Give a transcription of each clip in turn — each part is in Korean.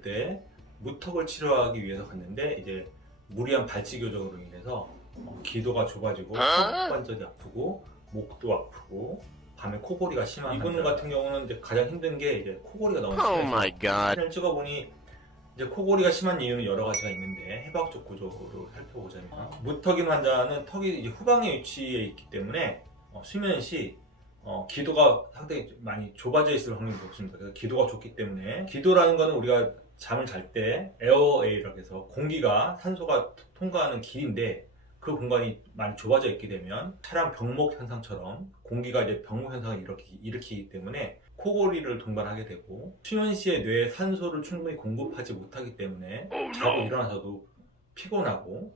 그때 무턱을 치료하기 위해서 갔는데 이제 무리한 발치 교정으로 인해서 기도가 좁아지고 허벅관절이 아프고 목도 아프고 밤에 코골이가 심한 이분 같은 경우는 이제 가장 힘든 게 이제 코골이가 너무 심해서 사진을 찍어보니 이제 코골이가 심한 이유는 여러 가지가 있는데 해부학적 구조로 살펴보자면 무턱인 환자는 턱이 이제 후방에 위치해 있기 때문에 수면 시 기도가 상당히 많이 좁아져 있을 확률이 높습니다. 그래서 기도가 좁기 때문에 기도라는 거는 우리가 잠을 잘 때 에어웨이라고 해서 공기가 산소가 통과하는 길인데 그 공간이 많이 좁아져 있게 되면 차량 병목 현상처럼 공기가 이제 병목 현상을 일으키기 때문에 코골이를 동반하게 되고 수면 시에 뇌에 산소를 충분히 공급하지 못하기 때문에 자고 일어나서도 피곤하고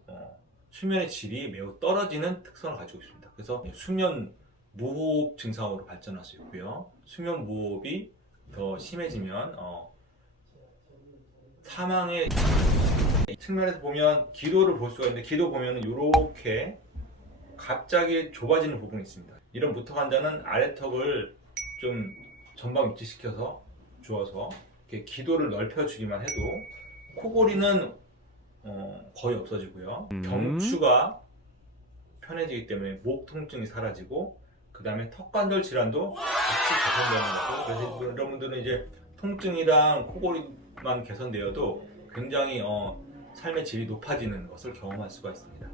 수면의 질이 매우 떨어지는 특성을 가지고 있습니다. 그래서 수면 무호흡 증상으로 발전할 수 있고요. 수면 무호흡이 더 심해지면 사망의 측면에서 보면 기도를 볼 수가 있는데 기도 보면 이렇게 갑자기 좁아지는 부분이 있습니다. 이런 무턱 환자는 아래턱을 좀 전방 위치시켜서 주어서 이렇게 기도를 넓혀주기만 해도 코골이는 거의 없어지고요. 경추가 편해지기 때문에 목 통증이 사라지고 그 다음에 턱관절 질환도 같이 개선되는 거고 그래서 여러분들은 이제 통증이랑 코골이만 개선되어도 굉장히 삶의 질이 높아지는 것을 경험할 수가 있습니다.